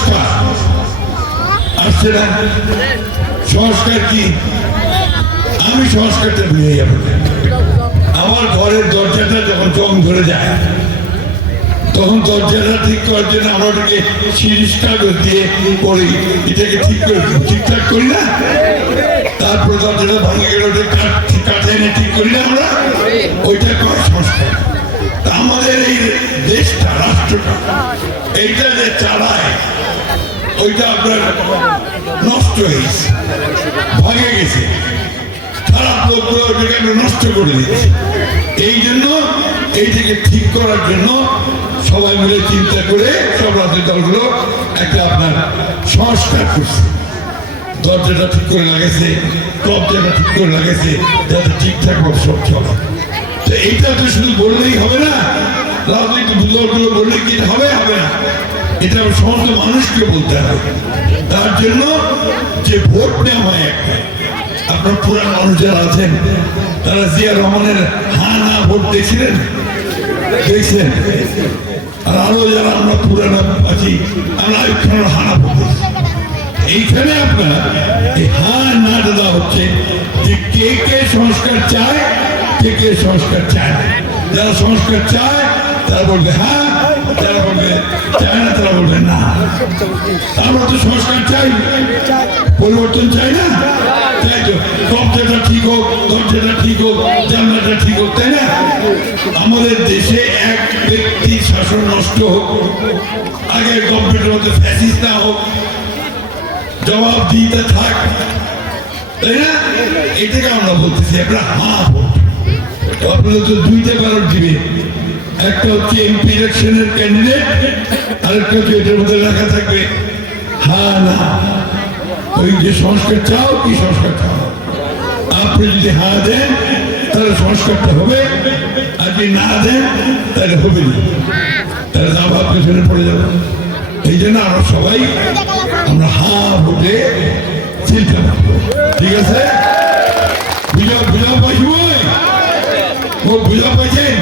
সংস্কার আসছে না। সংস্কার কি? আমি সংস্কারটা বুঝে যাব। আমার ঘরের দরজাটা যখন জং ধরে যায় তখন দরজাটা ঠিক করার জন্য আমরা ওটাকে শিরিষ কাগজ দিয়ে করি, এটাকে ঠিকঠাক করি না। তারপর দরজাটা ভাঙে গেলে ওটা কাঠে এনে ঠিক করি না আমরা, ওইটা কয় সংস্কার। আমাদের এই দেশটা, রাষ্ট্রটা, এইটা যে চালায় ওইটা আপনার নষ্ট হয়েছে, ভাঙে গেছে, খারাপ লোকগুলো ওইটাকে নষ্ট করে দিচ্ছে। এই জন্য এইটাকে ঠিক করার জন্য সবাই মিলে চিন্তা করে সব রাজনৈতিক দলগুলো একটা আপনার সংস্কার করছে। দরজাটা ঠিক করে লাগাইছে, কবজাটা ঠিক করে লাগাইছে, যাতে ঠিকঠাক ভাবে সব চলে। তো এইটা তো শুধু বললেই হবে না, রাজনৈতিক দলগুলো বললে কি হবে? হবে না, এটা সমস্ত মানুষকে বলতে হবে। তার জন্য যে ভোট নেওয়া হয় একটা, আপনার পুরান মানুষ যারা আছেন তারা জিয়া রহমানের হা না ভোট দিয়েছিলেন, দেখছেন? আর আরো যারা আমরা পুরানা আছি আমরা ওইখানে হানা ভোট দিয়েছি। এইখানে আপনার এই হা না দেওয়া হচ্ছে যে কে কে সংস্কার চায়, কে কে সংস্কার চায় না। যারা সংস্কার চায় তারা বলবে হ্যাঁ, যারা বলবে চায় না তারা বলবে না। আমরা তো সংস্কার চাই, পরিবর্তন চাই না, তাই তো। কবজাটা ঠিক হোক, দরজাটা ঠিক হোক, জানলাটা ঠিক হোক, তাই না? আমাদের দেশে এক ব্যক্তি শাসন নষ্ট হোক, আগে কম্পিউটার মধ্যে ফ্যাসিস্ট না হোক, জবাব দিতে থাক, তাই না? এটাকে আমরা বলতেছি আমরা হ্যাঁ ভোট। আপনারা তো দুইটা কারণ দিবে, একটা হচ্ছে এমপি ইলেকশনের ক্যান্ডিডেট, আরেকটা হচ্ছে এটার মধ্যে লেখা থাকবে হ্যাঁ না। ওই যে সংস্কার চাও কি সংস্কার চাও, আপনি যদি হ্যাঁ দেন তাহলে সংস্কারটা হবে, আর যদি না দেন তাহলে হবে না, তাহলে আবার পেছনে পড়ে যাবে। এই জন্য আমরা সবাই আমরা হ্যাঁ ভোটে চিন্তা করবো, ঠিক আছে? বুঝা পাইছি, বুঝা পাইছেন?